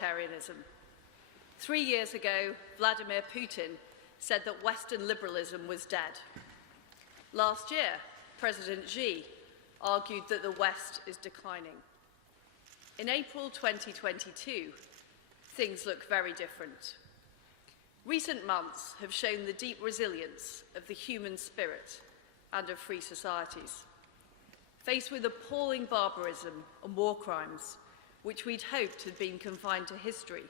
authoritarianism. 3 years ago, Vladimir Putin said that Western liberalism was dead. Last year, President Xi argued that the West is declining. In April 2022, things look very different. Recent months have shown the deep resilience of the human spirit and of free societies. Faced with appalling barbarism and war crimes, which we'd hoped had been confined to history,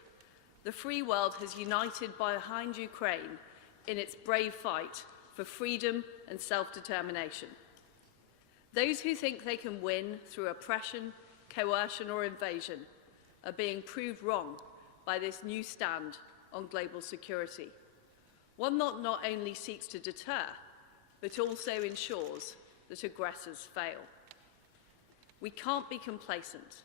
the free world has united behind Ukraine in its brave fight for freedom and self-determination. Those who think they can win through oppression, coercion or invasion are being proved wrong by this new stand on global security, one that not only seeks to deter, but also ensures that aggressors fail. We can't be complacent.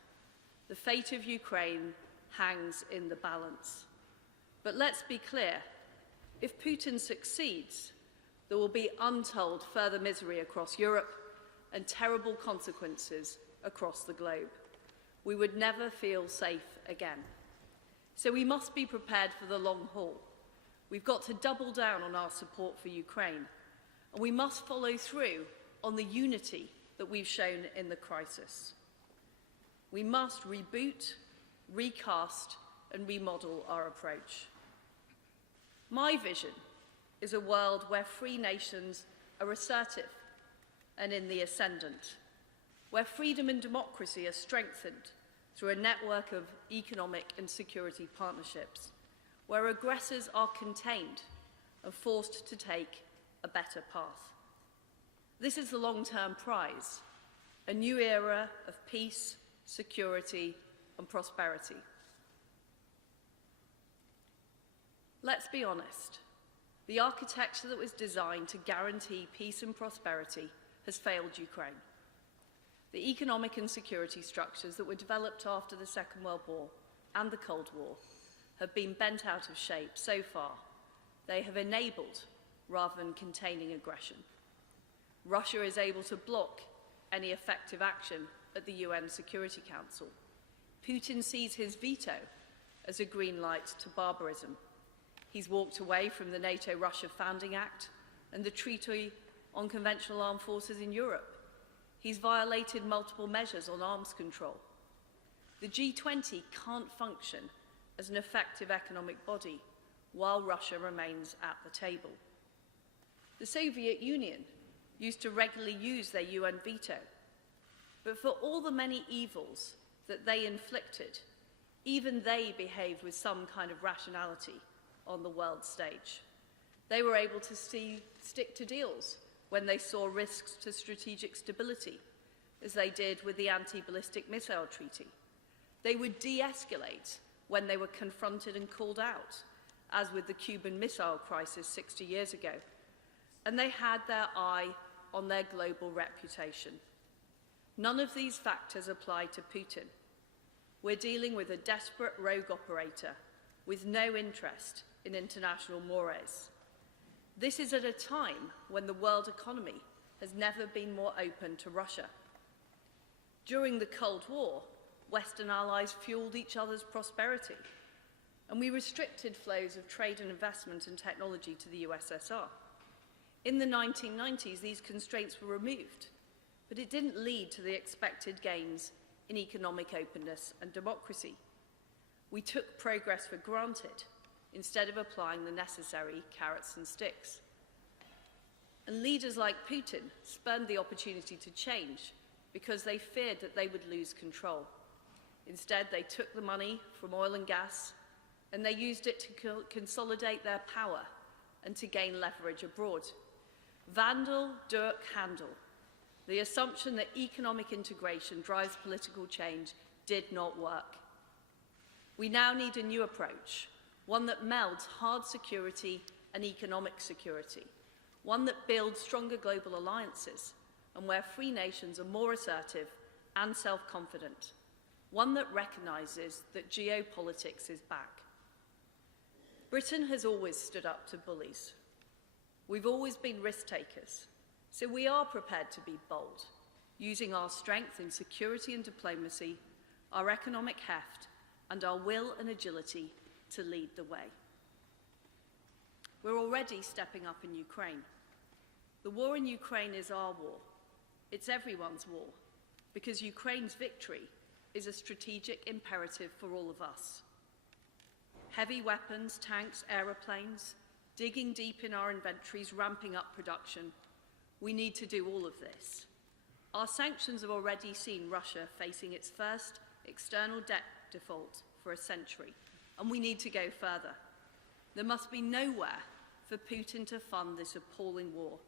The fate of Ukraine hangs in the balance. But let's be clear, if Putin succeeds, there will be untold further misery across Europe and terrible consequences across the globe. We would never feel safe again. So we must be prepared for the long haul. We've got to double down on our support for Ukraine, and we must follow through on the unity that we've shown in the crisis. We must reboot, recast, and remodel our approach. My vision is a world where free nations are assertive and in the ascendant, where freedom and democracy are strengthened through a network of economic and security partnerships, where aggressors are contained and forced to take a better path. This is the long-term prize, a new era of peace, security, and prosperity. Let's be honest. The architecture that was designed to guarantee peace and prosperity has failed Ukraine. The economic and security structures that were developed after the Second World War and the Cold War have been bent out of shape so far. They have enabled rather than containing aggression. Russia is able to block any effective action at the UN Security Council. Putin sees his veto as a green light to barbarism. He's walked away from the NATO-Russia Founding Act and the Treaty on Conventional Armed Forces in Europe. He's violated multiple measures on arms control. The G20 can't function as an effective economic body while Russia remains at the table. The Soviet Union used to regularly use their UN veto, but for all the many evils that they inflicted, even they behaved with some kind of rationality on the world stage. They were able to stick to deals when they saw risks to strategic stability, as they did with the anti-ballistic missile treaty. They would de-escalate when they were confronted and called out, as with the Cuban Missile Crisis 60 years ago. And they had their eye on their global reputation. None of these factors apply to Putin. We're dealing with a desperate rogue operator with no interest in international mores. This is at a time when the world economy has never been more open to Russia. During the Cold War, Western allies fueled each other's prosperity, and we restricted flows of trade and investment and technology to the USSR. In the 1990s, these constraints were removed, but it didn't lead to the expected gains in economic openness and democracy. We took progress for granted instead of applying the necessary carrots and sticks. And leaders like Putin spurned the opportunity to change because they feared that they would lose control. Instead, they took the money from oil and gas and they used it to consolidate their power and to gain leverage abroad. Vandal, Dirk, Handel. The assumption that economic integration drives political change did not work. We now need a new approach, one that melds hard security and economic security, one that builds stronger global alliances and where free nations are more assertive and self-confident, one that recognises that geopolitics is back. Britain has always stood up to bullies. We've always been risk takers, so we are prepared to be bold, using our strength in security and diplomacy, our economic heft, and our will and agility to lead the way. We're already stepping up in Ukraine. The war in Ukraine is our war. It's everyone's war, because Ukraine's victory is a strategic imperative for all of us. Heavy weapons, tanks, aeroplanes, digging deep in our inventories, ramping up production. We need to do all of this. Our sanctions have already seen Russia facing its first external debt default for a century, and we need to go further. There must be nowhere for Putin to fund this appalling war,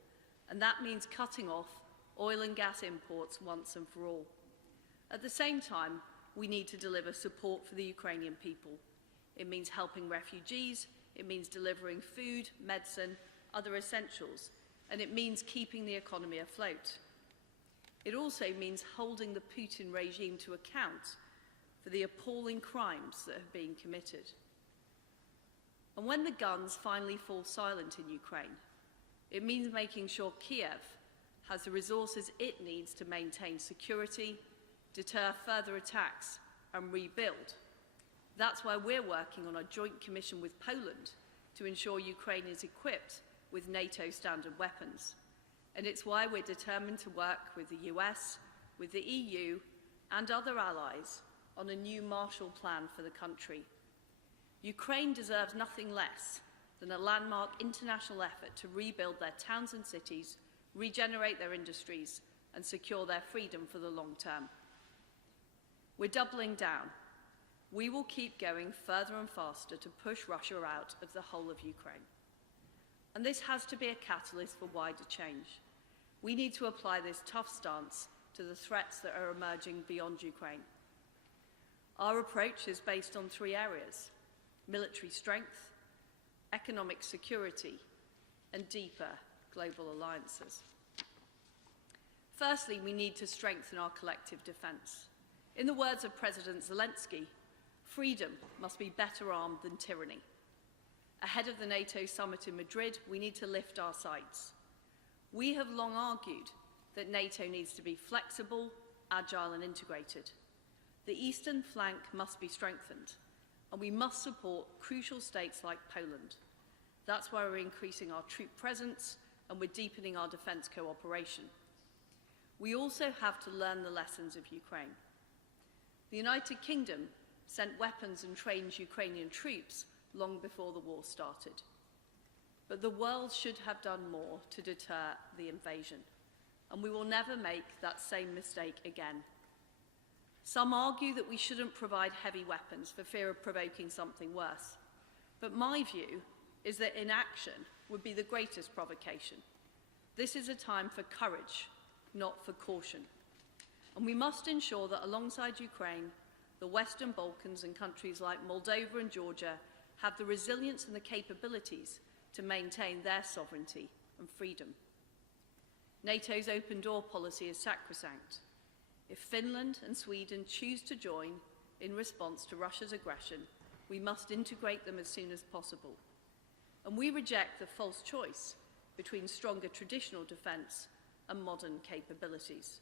and that means cutting off oil and gas imports once and for all. At the same time, we need to deliver support for the Ukrainian people. It means helping refugees, it means delivering food, medicine, other essentials, and it means keeping the economy afloat. It also means holding the Putin regime to account for the appalling crimes that have been committed. And when the guns finally fall silent in Ukraine, it means making sure Kiev has the resources it needs to maintain security, deter further attacks, and rebuild. That's why we're working on a joint commission with Poland to ensure Ukraine is equipped with NATO standard weapons. And it's why we're determined to work with the US, with the EU, and other allies on a new Marshall Plan for the country. Ukraine deserves nothing less than a landmark international effort to rebuild their towns and cities, regenerate their industries, and secure their freedom for the long term. We're doubling down. We will keep going further and faster to push Russia out of the whole of Ukraine. And this has to be a catalyst for wider change. We need to apply this tough stance to the threats that are emerging beyond Ukraine. Our approach is based on three areas: military strength, economic security, and deeper global alliances. Firstly, we need to strengthen our collective defence. In the words of President Zelensky, freedom must be better armed than tyranny. Ahead of the NATO summit in Madrid, we need to lift our sights. We have long argued that NATO needs to be flexible, agile, and integrated. The eastern flank must be strengthened, and we must support crucial states like Poland. That's why we're increasing our troop presence and we're deepening our defence cooperation. We also have to learn the lessons of Ukraine. The United Kingdom sent weapons and trained Ukrainian troops long before the war started. But the world should have done more to deter the invasion, and we will never make that same mistake again. Some argue that we shouldn't provide heavy weapons for fear of provoking something worse. But my view is that inaction would be the greatest provocation. This is a time for courage, not for caution. And we must ensure that alongside Ukraine, the Western Balkans and countries like Moldova and Georgia have the resilience and the capabilities to maintain their sovereignty and freedom. NATO's open door policy is sacrosanct. If Finland and Sweden choose to join in response to Russia's aggression, we must integrate them as soon as possible. And we reject the false choice between stronger traditional defence and modern capabilities.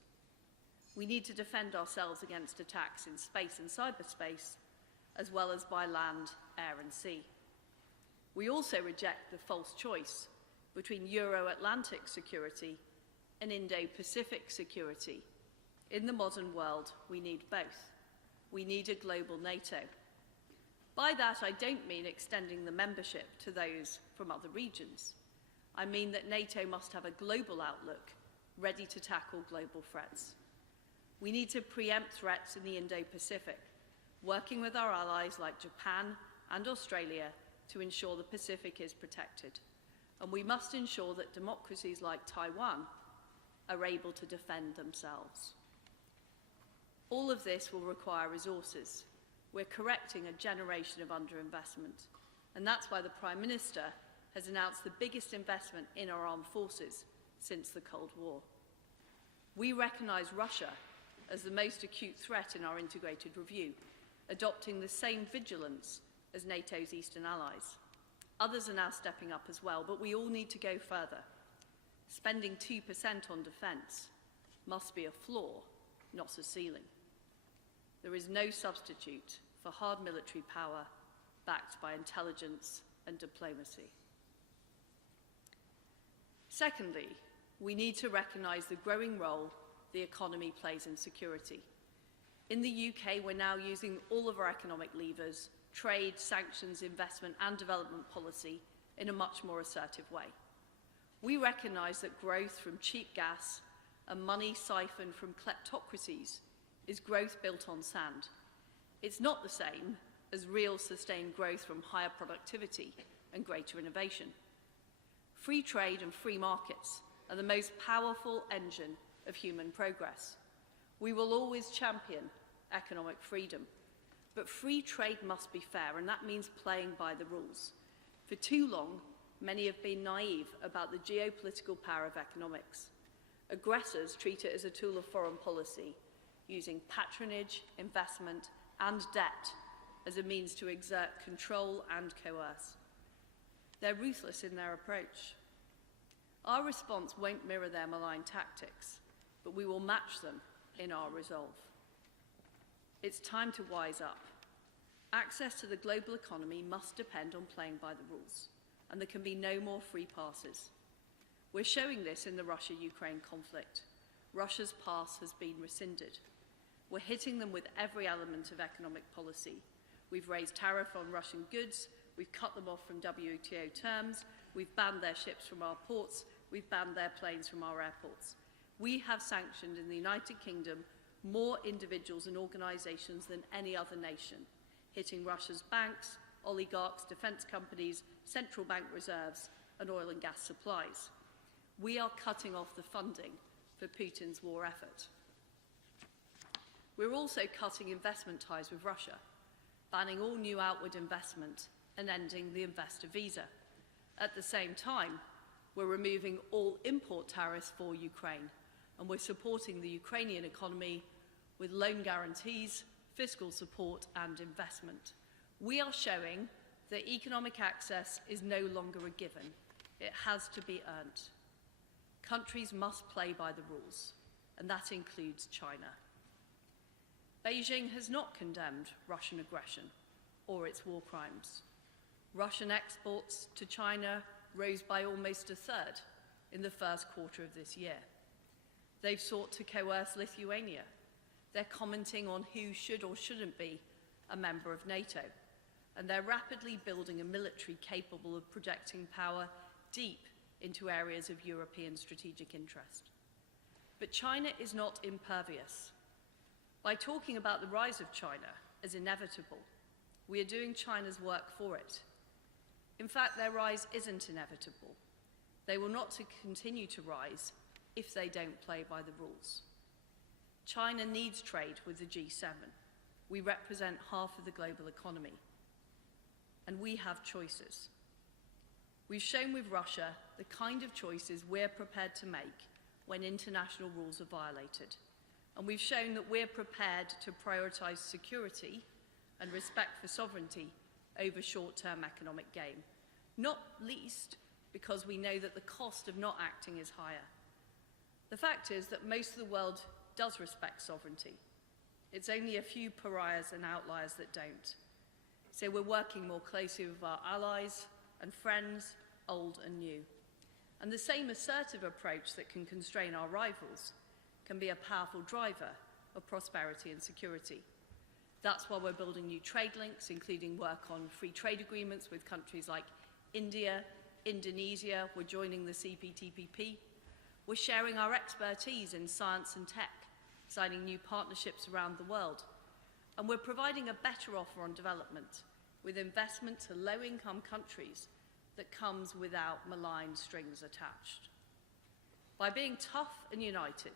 We need to defend ourselves against attacks in space and cyberspace, as well as by land, air and sea. We also reject the false choice between Euro-Atlantic security and Indo-Pacific security. In the modern world, we need both. We need a global NATO. By that, I don't mean extending the membership to those from other regions. I mean that NATO must have a global outlook, ready to tackle global threats. We need to preempt threats in the Indo-Pacific, working with our allies like Japan and Australia to ensure the Pacific is protected. And we must ensure that democracies like Taiwan are able to defend themselves. All of this will require resources. We're correcting a generation of underinvestment, and that's why the Prime Minister has announced the biggest investment in our armed forces since the Cold War. We recognise Russia as the most acute threat in our integrated review, adopting the same vigilance as NATO's eastern allies. Others are now stepping up as well, but we all need to go further. Spending 2% on defence must be a floor, not a ceiling. There is no substitute for hard military power backed by intelligence and diplomacy. Secondly, we need to recognise the growing role the economy plays in security. In the UK, we're now using all of our economic levers, trade, sanctions, investment and development policy in a much more assertive way. We recognise that growth from cheap gas and money siphoned from kleptocracies is growth built on sand. It's not the same as real sustained growth from higher productivity and greater innovation. Free trade and free markets are the most powerful engine of human progress. We will always champion economic freedom, but free trade must be fair, and that means playing by the rules. For too long, many have been naive about the geopolitical power of economics. Aggressors treat it as a tool of foreign policy, using patronage, investment, and debt as a means to exert control and coerce. They're ruthless in their approach. Our response won't mirror their malign tactics, but we will match them in our resolve. It's time to wise up. Access to the global economy must depend on playing by the rules, and there can be no more free passes. We're showing this in the Russia-Ukraine conflict. Russia's pass has been rescinded. We're hitting them with every element of economic policy. We've raised tariff on Russian goods, we've cut them off from WTO terms, we've banned their ships from our ports, we've banned their planes from our airports. We have sanctioned in the United Kingdom more individuals and organisations than any other nation, hitting Russia's banks, oligarchs, defence companies, central bank reserves and oil and gas supplies. We are cutting off the funding for Putin's war effort. We're also cutting investment ties with Russia, banning all new outward investment and ending the investor visa. At the same time, we're removing all import tariffs for Ukraine, and we're supporting the Ukrainian economy with loan guarantees, fiscal support and investment. We are showing that economic access is no longer a given. It has to be earned. Countries must play by the rules, and that includes China. Beijing has not condemned Russian aggression or its war crimes. Russian exports to China rose by almost a third in the first quarter of this year. They've sought to coerce Lithuania. They're commenting on who should or shouldn't be a member of NATO. And they're rapidly building a military capable of projecting power deep into areas of European strategic interest. But China is not impervious. By talking about the rise of China as inevitable, we are doing China's work for it. In fact, their rise isn't inevitable. They will not continue to rise if they don't play by the rules. China needs trade with the G7. We represent half of the global economy. And we have choices. We've shown with Russia the kind of choices we're prepared to make when international rules are violated. And we've shown that we're prepared to prioritise security and respect for sovereignty over short-term economic gain, not least because we know that the cost of not acting is higher. The fact is that most of the world does respect sovereignty. It's only a few pariahs and outliers that don't. So we're working more closely with our allies and friends, old and new. And the same assertive approach that can constrain our rivals can be a powerful driver of prosperity and security. That's why we're building new trade links, including work on free trade agreements with countries like India, Indonesia. We're joining the CPTPP. We're sharing our expertise in science and tech, signing new partnerships around the world. And we're providing a better offer on development with investment to low-income countries that comes without malign strings attached. By being tough and united,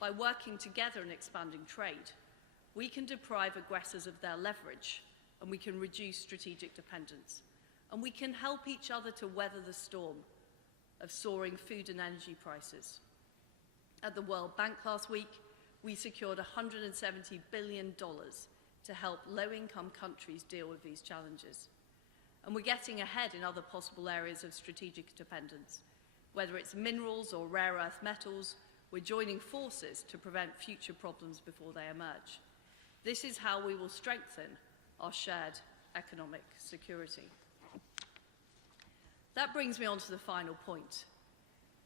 by working together and expanding trade, we can deprive aggressors of their leverage and we can reduce strategic dependence. And we can help each other to weather the storm of soaring food and energy prices. At the World Bank last week, we secured $170 billion to help low-income countries deal with these challenges. And we're getting ahead in other possible areas of strategic dependence. Whether it's minerals or rare earth metals, we're joining forces to prevent future problems before they emerge. This is how we will strengthen our shared economic security. That brings me on to the final point,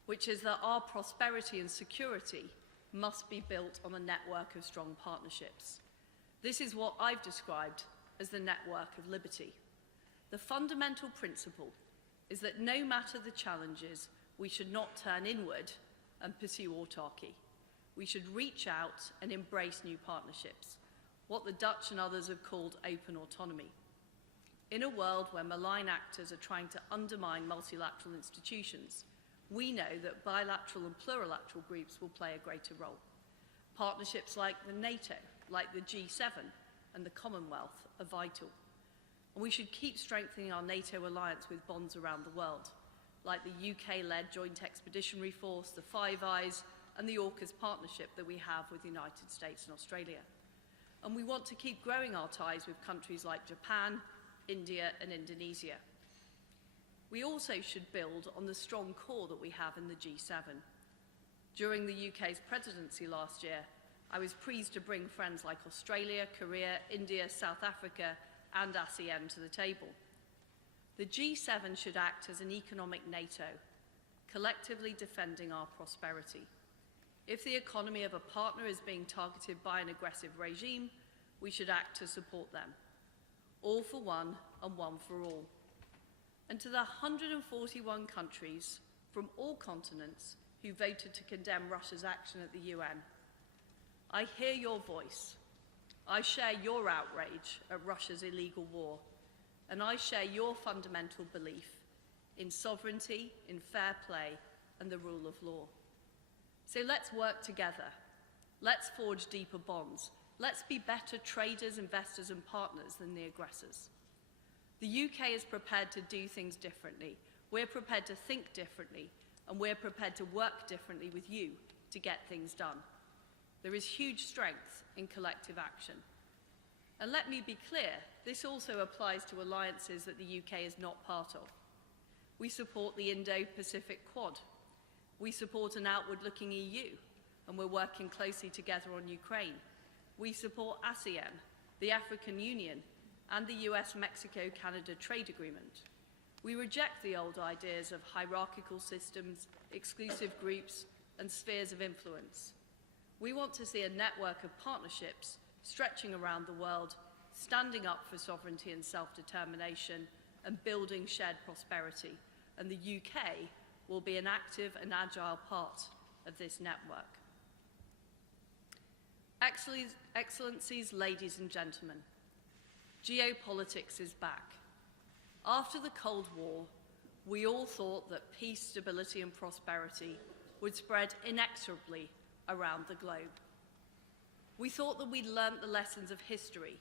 which is that our prosperity and security must be built on a network of strong partnerships. This is what I've described as the network of liberty. The fundamental principle is that no matter the challenges, we should not turn inward and pursue autarky. We should reach out and embrace new partnerships, what the Dutch and others have called open autonomy. In a world where malign actors are trying to undermine multilateral institutions, we know that bilateral and plurilateral groups will play a greater role. Partnerships like the NATO, like the G7 and the Commonwealth are vital. And we should keep strengthening our NATO alliance with bonds around the world, like the UK-led Joint Expeditionary Force, the Five Eyes, and the AUKUS partnership that we have with the United States and Australia. And we want to keep growing our ties with countries like Japan, India, and Indonesia. We also should build on the strong core that we have in the G7. During the UK's presidency last year, I was pleased to bring friends like Australia, Korea, India, South Africa, and ASEAN to the table. The G7 should act as an economic NATO, collectively defending our prosperity. If the economy of a partner is being targeted by an aggressive regime, we should act to support them. All for one and one for all. And to the 141 countries from all continents who voted to condemn Russia's action at the UN, I hear your voice. I share your outrage at Russia's illegal war, and I share your fundamental belief in sovereignty, in fair play, and the rule of law. So let's work together. Let's forge deeper bonds. Let's be better traders, investors, and partners than the aggressors. The UK is prepared to do things differently. We're prepared to think differently, and we're prepared to work differently with you to get things done. There is huge strength in collective action. And let me be clear, this also applies to alliances that the UK is not part of. We support the Indo-Pacific Quad. We support an outward-looking EU, and we're working closely together on Ukraine. We support ASEAN, the African Union, and the US-Mexico-Canada trade agreement. We reject the old ideas of hierarchical systems, exclusive groups, and spheres of influence. We want to see a network of partnerships stretching around the world, standing up for sovereignty and self-determination, and building shared prosperity. And the UK will be an active and agile part of this network. Excellencies, ladies and gentlemen, geopolitics is back. After the Cold War, we all thought that peace, stability, and prosperity would spread inexorably around the globe. We thought that we'd learnt the lessons of history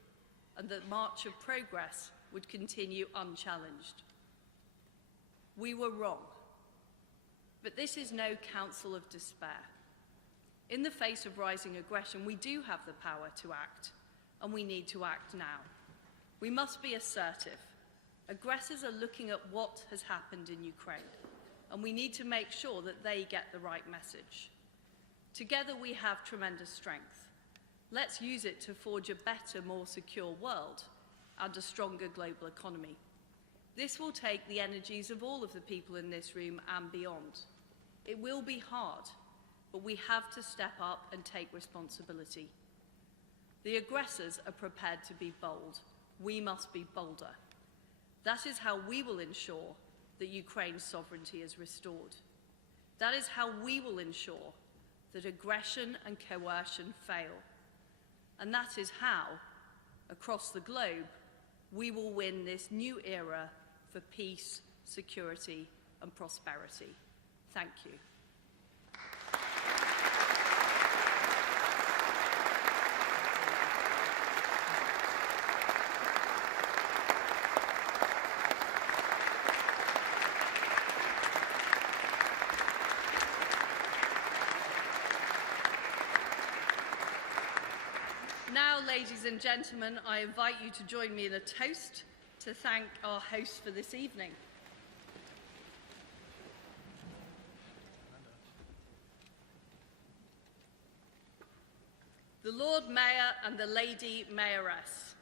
and that march of progress would continue unchallenged. We were wrong. But this is no counsel of despair. In the face of rising aggression, we do have the power to act, and we need to act now. We must be assertive. Aggressors are looking at what has happened in Ukraine, and we need to make sure that they get the right message. Together we have tremendous strength. Let's use it to forge a better, more secure world and a stronger global economy. This will take the energies of all of the people in this room and beyond. It will be hard, but we have to step up and take responsibility. The aggressors are prepared to be bold. We must be bolder. That is how we will ensure that Ukraine's sovereignty is restored. That is how we will ensure that aggression and coercion fail. And that is how, across the globe, we will win this new era for peace, security, and prosperity. Thank you. Now, ladies and gentlemen, I invite you to join me in a toast to thank our hosts for this evening. The Lord Mayor and the Lady Mayoress.